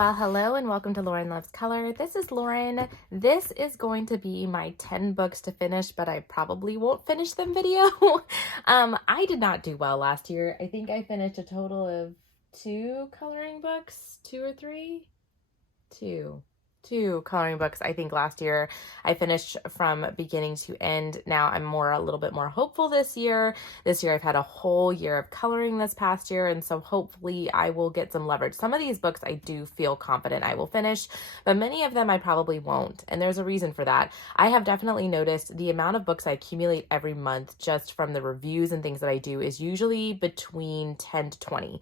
Well, hello and welcome to Lauren Loves Color. This is Lauren. This is going to be my 10 books to finish, but I probably won't finish them video. I did not do well last year. I think I finished a total of 2 coloring books, 2 or 3? 2 coloring books. I think last year I finished from beginning to end. Now I'm a little bit more hopeful this year. This year I've had a whole year of coloring this past year, and so hopefully I will get some leverage. Some of these books I do feel confident I will finish, but many of them I probably won't, and there's a reason for that. I have definitely noticed the amount of books I accumulate every month just from the reviews and things that I do is usually between 10 to 20.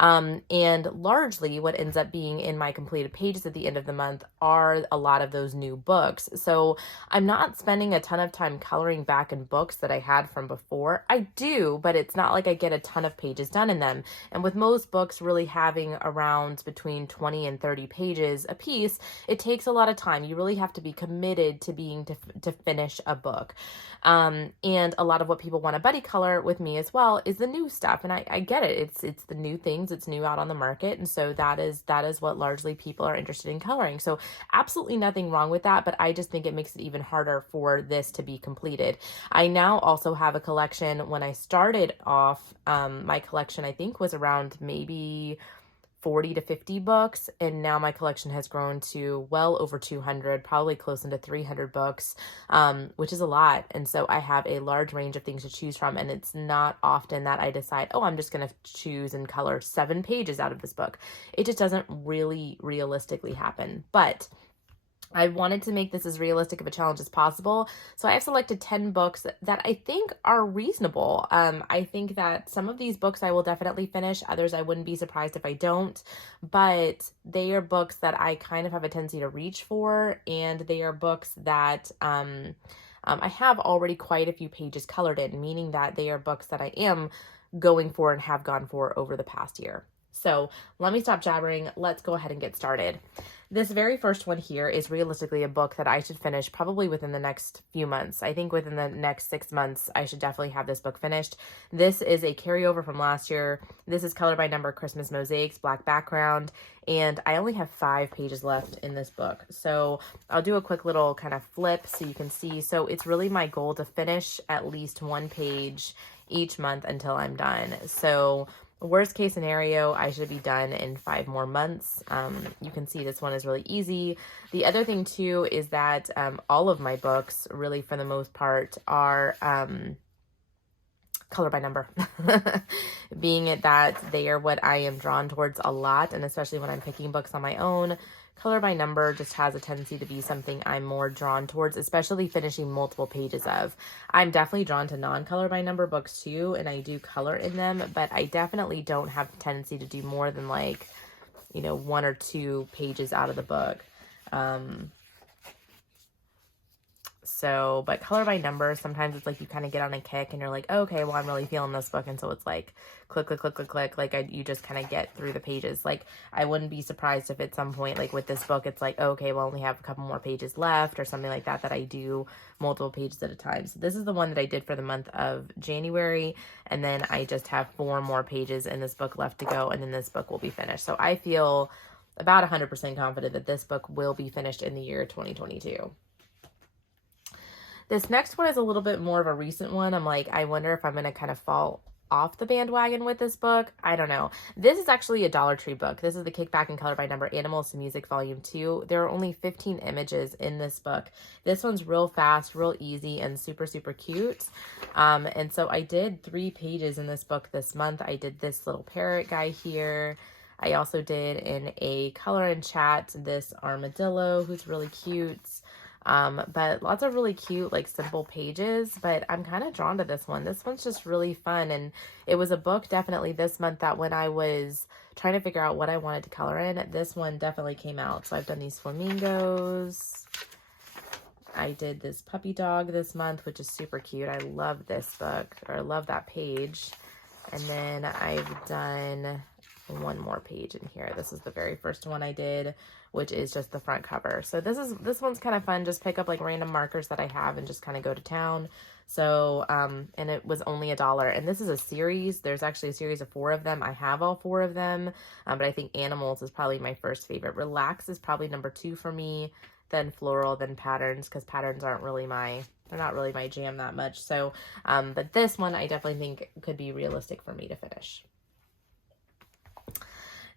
And largely what ends up being in my completed pages at the end of the month are a lot of those new books. So I'm not spending a ton of time coloring back in books that I had from before. I do, but it's not like I get a ton of pages done in them. And with most books really having around between 20 and 30 pages a piece, it takes a lot of time. You really have to be committed to finish a book. And a lot of what people want to buddy color with me as well is the new stuff. And I get it. It's the new things. It's new out on the market. And so that is what largely people are interested in coloring. So absolutely nothing wrong with that, but I just think it makes it even harder for this to be completed. I now also have a collection. When I started off, my collection I think was around maybe 40 to 50 books, and now my collection has grown to well over 200, probably close into 300 books, which is a lot. And so I have a large range of things to choose from, and it's not often that I decide, oh, I'm just going to choose and color 7 pages out of this book. It just doesn't really realistically happen. But I wanted to make this as realistic of a challenge as possible. So I have selected 10 books that I think are reasonable. I think that some of these books I will definitely finish. Others I wouldn't be surprised if I don't. But they are books that I kind of have a tendency to reach for. And they are books that I have already quite a few pages colored in, meaning that they are books that I am going for and have gone for over the past year. So let me stop jabbering. Let's go ahead and get started. This very first one here is realistically a book that I should finish probably within the next few months. I think within the next 6 months, I should definitely have this book finished. This is a carryover from last year. This is Color by Number Christmas Mosaics, black background, and I only have 5 pages left in this book. So I'll do a quick little kind of flip so you can see. So it's really my goal to finish at least 1 page each month until I'm done. So worst case scenario, I should be done in 5 more months. You can see this one is really easy. The other thing too is that all of my books, really for the most part, are color by number, being it that they are what I am drawn towards a lot, and especially when I'm picking books on my own. Color by number just has a tendency to be something I'm more drawn towards, especially finishing multiple pages of. I'm definitely drawn to non-color by number books too, and I do color in them, but I definitely don't have the tendency to do more than 1 or 2 pages out of the book. But color by number, sometimes it's like you kind of get on a kick and you're like, oh, okay, well, I'm really feeling this book. And so it's like, click, click, click, click, click. You just kind of get through the pages. Like, I wouldn't be surprised if at some point, like with this book, it's like, oh, okay, well, I only have a couple more pages left or something like that, that I do multiple pages at a time. So this is the one that I did for the month of January. And then I just have 4 more pages in this book left to go. And then this book will be finished. So I feel about 100% confident that this book will be finished in the year 2022. This next one is a little bit more of a recent one. I'm like, I wonder if I'm going to kind of fall off the bandwagon with this book. I don't know. This is actually a Dollar Tree book. This is the Kickback and Color by Number Animals to Music Volume 2. There are only 15 images in this book. This one's real fast, real easy, and super, super cute. And so I did 3 pages in this book this month. I did this little parrot guy here. I also did in a color and chat this armadillo who's really cute. But lots of really cute, like simple pages, but I'm kind of drawn to this one. This one's just really fun. And it was a book definitely this month that when I was trying to figure out what I wanted to color in, this one definitely came out. So I've done these flamingos. I did this puppy dog this month, which is super cute. I love this book, or I love that page. And then I've done one more page in here. This is the very first one I did, which is just the front cover. So this one's kind of fun. Just pick up like random markers that I have and just kind of go to town. So, and it was only $1. And this is a series. There's actually a series of 4 of them. I have all 4 of them. But I think Animals is probably my first favorite. Relax is probably number 2 for me. Then Floral, then Patterns, because Patterns aren't really they're not really my jam that much. So, but this one I definitely think could be realistic for me to finish.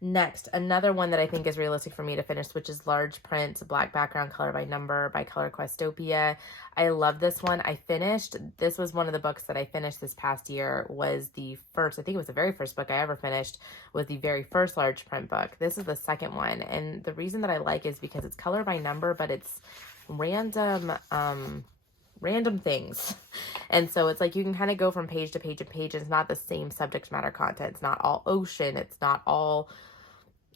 Next, another one that I think is realistic for me to finish, which is large print, black background, color by number, by color Questopia. I love this one. This was one of the books that I finished this past year, was the first, I think it was the very first book I ever finished, was the very first large print book. This is the second one. And the reason that I like is because it's color by number, but it's random things. And so it's like you can kind of go from page to page and page. It's not the same subject matter content. It's not all ocean. It's not all,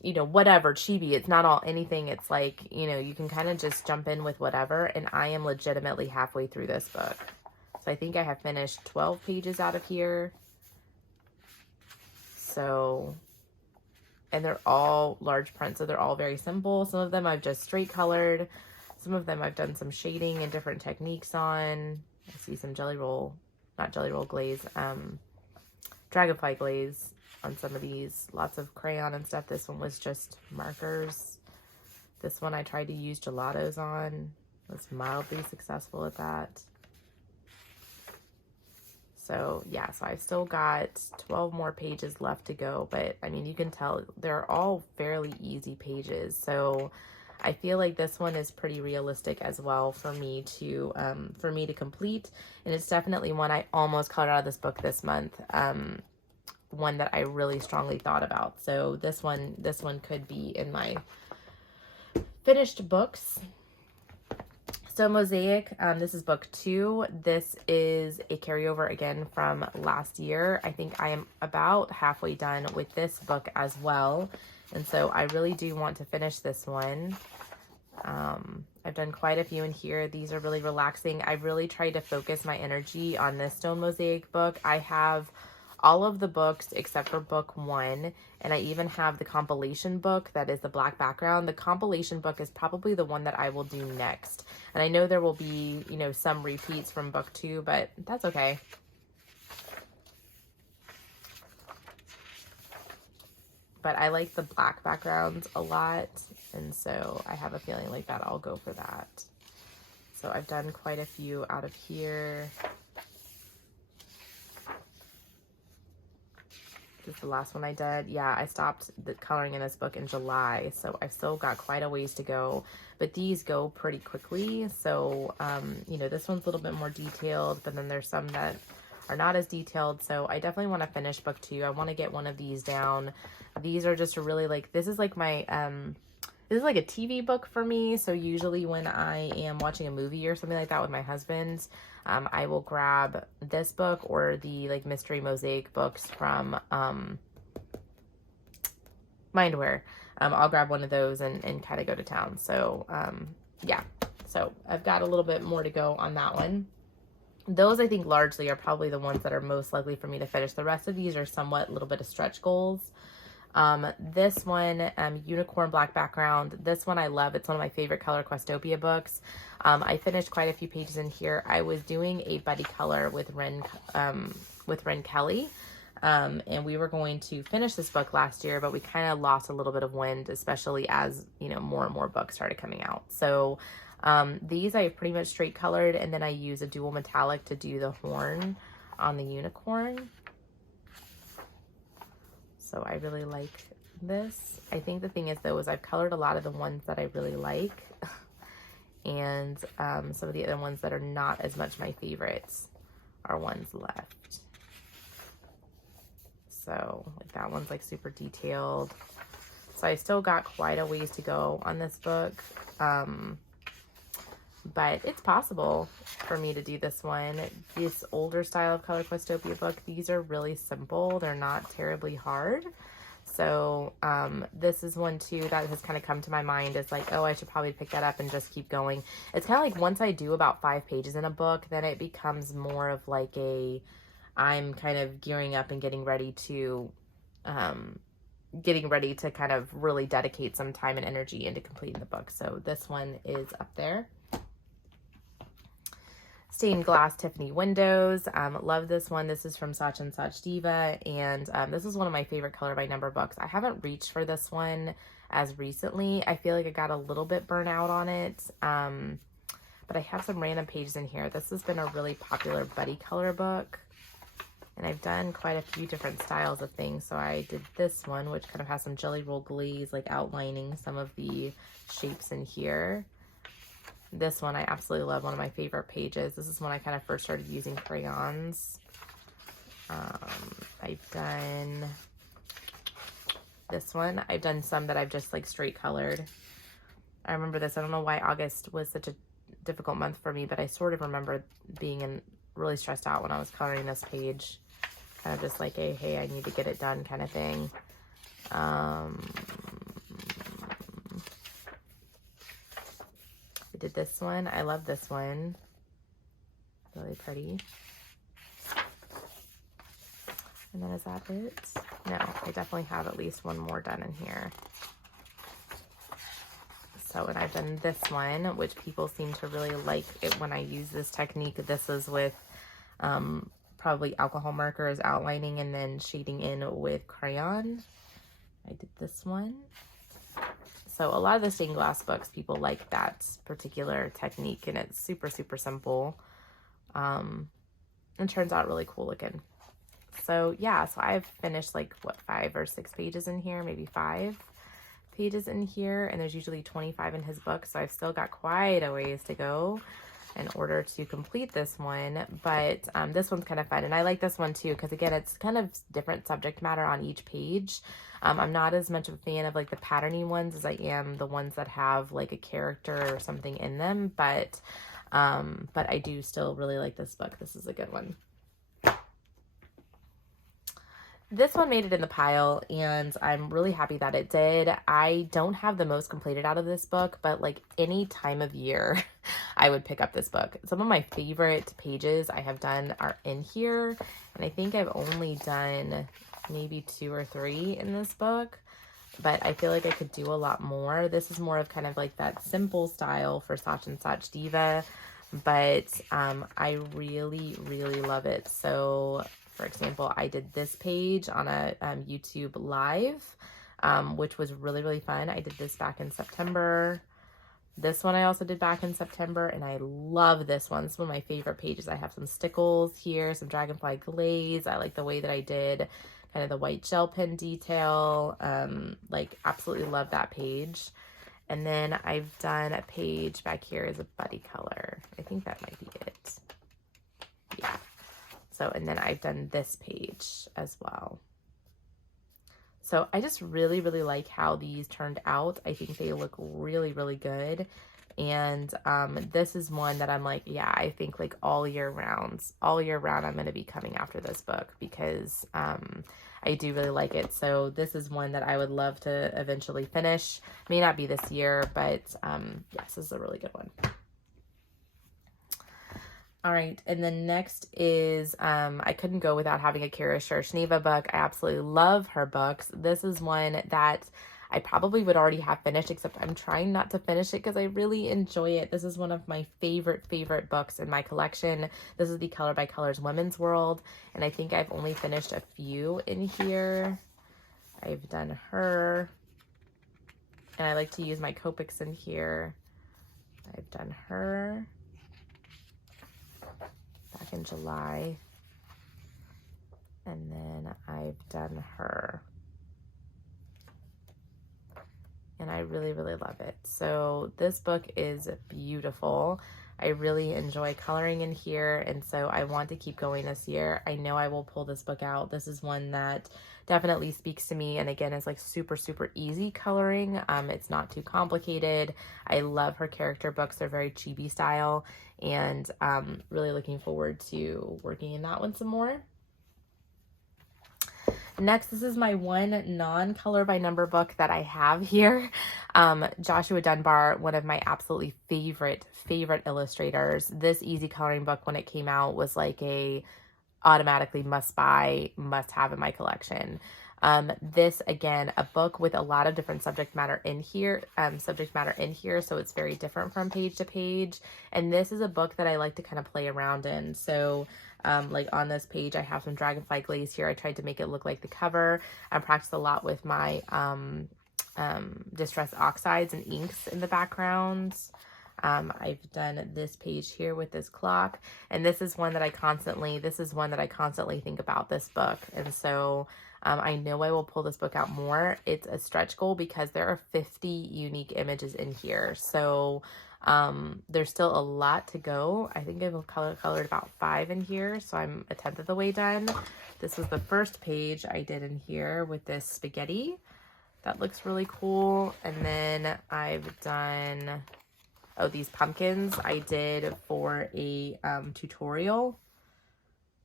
you know, whatever, chibi. It's not all anything. It's like, you know, you can kind of just jump in with whatever. And I am legitimately halfway through this book. So I think I have finished 12 pages out of here. So, and they're all large print. So they're all very simple. Some of them I've just straight colored. Some of them I've done some shading and different techniques on. I see some glaze, Dragonfly glaze on some of these. Lots of crayon and stuff. This one was just markers. This one I tried to use gelatos on. Was mildly successful at that. So yeah, so I've still got 12 more pages left to go, but I mean, you can tell they're all fairly easy pages. So I feel like this one is pretty realistic as well for me to complete. And it's definitely one I almost colored out of this book this month. One that I really strongly thought about. So this one could be in my finished books. So Mosaic, this is book 2. This is a carryover again from last year. I think I am about halfway done with this book as well. And so I really do want to finish this one. I've done quite a few in here. These are really relaxing. I really tried to focus my energy on this stone mosaic book. I have all of the books except for book 1, and I even have the compilation book that is the black background. The compilation book is probably the one that I will do next. And I know there will be, you know, some repeats from book 2, but that's okay. But I like the black backgrounds a lot, and so I have a feeling like that I'll go for that. So I've done quite a few out of here. This is the last one I did. Yeah, I stopped the coloring in this book in July, so I've still got quite a ways to go, but these go pretty quickly. So, you know, this one's a little bit more detailed, but then there's some that are not as detailed. So I definitely want to finish book 2. I want to get one of these down. These are just really like, this is like my, this is like a TV book for me. So usually when I am watching a movie or something like that with my husband, I will grab this book or the like mystery mosaic books from Mindware. I'll grab one of those and kind of go to town. So yeah, so I've got a little bit more to go on that one. Those I think largely are probably the ones that are most likely for me to finish. The rest of these are somewhat a little bit of stretch goals. This one, unicorn black background. This one I love. It's one of my favorite color Questopia books. I finished quite a few pages in here. I was doing a buddy color with Ren Kelly. And we were going to finish this book last year, but we kind of lost a little bit of wind, especially as, you know, more and more books started coming out. So, these I pretty much straight colored, and then I use a dual metallic to do the horn on the unicorn. So I really like this. I think the thing is though, is I've colored a lot of the ones that I really like. And some of the other ones that are not as much my favorites are ones left. So like that one's like super detailed. So I still got quite a ways to go on this book. But it's possible for me to do this one. This older style of color Questopia book, these are really simple. They're not terribly hard. So this is one too that has kind of come to my mind as like, oh, I should probably pick that up and just keep going. It's kind of like once I do about 5 pages in a book, then it becomes more of like I'm kind of gearing up and getting ready to, getting ready to kind of really dedicate some time and energy into completing the book. So this one is up there. Stained glass Tiffany windows. Love this one. This is from Sachin Sachdeva, and this is one of my favorite color by number books. I haven't reached for this one as recently. I feel like I got a little bit burnt out on it, but I have some random pages in here. This has been a really popular buddy color book, and I've done quite a few different styles of things. So I did this one, which kind of has some jelly roll glaze, like outlining some of the shapes in here. This one I absolutely love, one of my favorite pages. This is when I kind of first started using crayons. I've done this one. I've done some that I've just like straight colored. I remember this. I don't know why August was such a difficult month for me, but I sort of remember being really stressed out when I was coloring this page. Kind of just like a, hey, I need to get it done kind of thing. I did this one. I love this one. Really pretty. And then is that it? No, I definitely have at least one more done in here. So, and I've done this one, which people seem to really like it when I use this technique. This is with probably alcohol markers, outlining, and then shading in with crayon. I did this one. So a lot of the stained glass books, people like that particular technique, and it's super, super simple. And turns out really cool looking. So yeah, so I've finished like, what, 5 or 6 pages in here, maybe 5 pages in here, and there's usually 25 in his book, so I've still got quite a ways to go in order to complete this one. But this one's kind of fun, and I like this one too, because again, it's kind of different subject matter on each page. I'm not as much of a fan of like the patterny ones as I am the ones that have like a character or something in them, but I do still really like this book. This is a good one. This one made it in the pile, and I'm really happy that it did. I don't have the most completed out of this book, but like any time of year, I would pick up this book. Some of my favorite pages I have done are in here, and I think I've only done maybe 2 or 3 in this book, but I feel like I could do a lot more. This is more of kind of like that simple style for Sachin Sachdeva, but I really, really love it. So for example, I did this page on a YouTube live, which was really, really fun. I did this back in September. This one I also did back in September, and I love this one. This is one of my favorite pages. I have some stickles here, some Dragonfly glaze. I like the way that I did kind of the white gel pen detail. Like absolutely love that page. And then I've done a page back here as a buddy color. I think that might be it. Yeah. So, and then I've done this page as well. So I just really, really like how these turned out. I think they look really, really good. And this is one that I'm like, yeah, I think like all year round, I'm going to be coming after this book because I do really like it. So this is one that I would love to eventually finish. May not be this year, but yes, this is a really good one. All right, and then next is, I couldn't go without having a Shershneva book. I absolutely love her books. This is one that I probably would already have finished, except I'm trying not to finish it because I really enjoy it. This is one of my favorite books in my collection. This is the Color by Colors Women's World, and I think I've only finished a few in here. I've done her, and I like to use my Copics in here. I've done her back in July, and then I've done her, and I really, really love it. So this book is beautiful. I really enjoy coloring in here, and so I want to keep going this year. I know I will pull this book out. This is one that definitely speaks to me, and again, it's like super, super easy coloring. It's not too complicated. I love her character books. They're very chibi style, and really looking forward to working in that one some more. Next, this is my one non-color by number book that I have here. Joshua Dunbar, one of my absolutely favorite illustrators. This easy coloring book, when it came out, was like a automatically must buy, must have in my collection. This, again, a book with a lot of different subject matter in here, so it's very different from page to page. And this is a book that I like to kind of play around in. So like on this page, I have some Dragonfly glaze here. I tried to make it look like the cover. I practiced a lot with my distress oxides and inks in the backgrounds. I've done this page here with this clock, and this is one that I constantly think about this book. And so I know I will pull this book out more. It's a stretch goal because there are 50 unique images in here. So there's still a lot to go. I think I've colored about 5 in here, so I'm a 10th of the way done. This was the first page I did in here with this spaghetti. That looks really cool. And then I've done, oh, these pumpkins I did for a tutorial.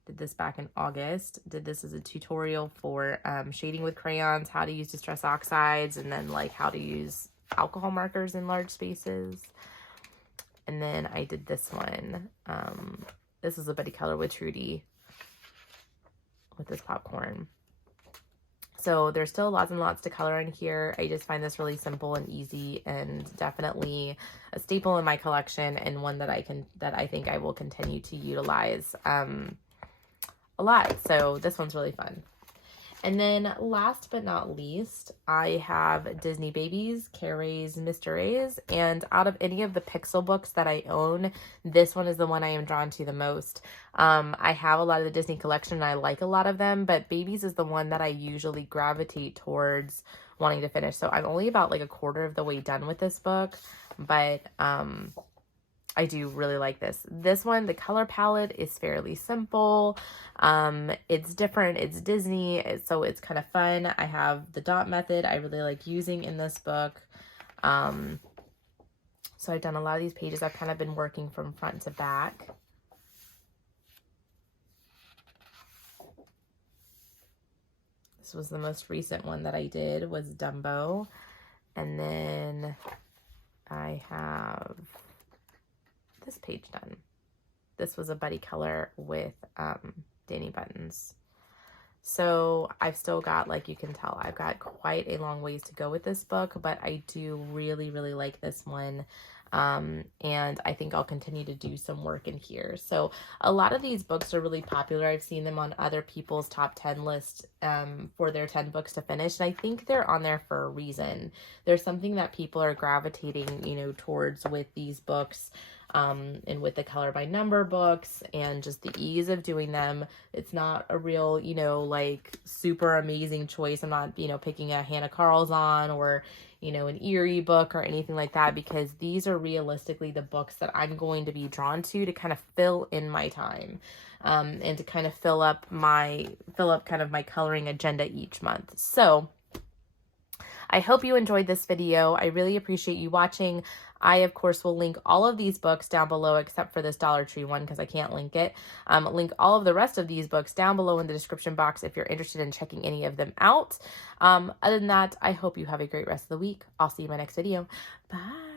Did this back in August. Did this as a tutorial for shading with crayons, how to use distress oxides, and then like how to use alcohol markers in large spaces. And then I did this one. This is a buddy color with Trudy with this popcorn. So there's still lots and lots to color in here. I just find this really simple and easy, and definitely a staple in my collection, and one that I think I will continue to utilize a lot. So this one's really fun. And then last but not least, I have Disney Babies, Carrie's Mysteres, and out of any of the Pixel books that I own, this one is the one I am drawn to the most. I have a lot of the Disney collection and I like a lot of them, but Babies is the one that I usually gravitate towards wanting to finish. So I'm only about like a quarter of the way done with this book, but I do really like this. This one, the color palette is fairly simple. It's different. It's Disney, so it's kind of fun. I have the dot method I really like using in this book. So I've done a lot of these pages. I've kind of been working from front to back. This was the most recent one that I did, was Dumbo. And then I have this page done. This was a buddy color with Danny Buttons. So I've still got, like you can tell, I've got quite a long ways to go with this book, but I do really, really like this one. And I think I'll continue to do some work in here. So a lot of these books are really popular. I've seen them on other people's top 10 list for their 10 books to finish. And I think they're on there for a reason. There's something that people are gravitating, you know, towards with these books. And with the color by number books and just the ease of doing them. It's not a real, you know, like super amazing choice. I'm not, you know, picking a Hannah Carlson or, you know, an Eerie book or anything like that, because these are realistically the books that I'm going to be drawn to kind of fill in my time, and to kind of fill up kind of my coloring agenda each month. So I hope you enjoyed this video. I really appreciate you watching. I, of course, will link all of these books down below, except for this Dollar Tree one because I can't link it. Link all of the rest of these books down below in the description box if you're interested in checking any of them out. Other than that, I hope you have a great rest of the week. I'll see you in my next video. Bye.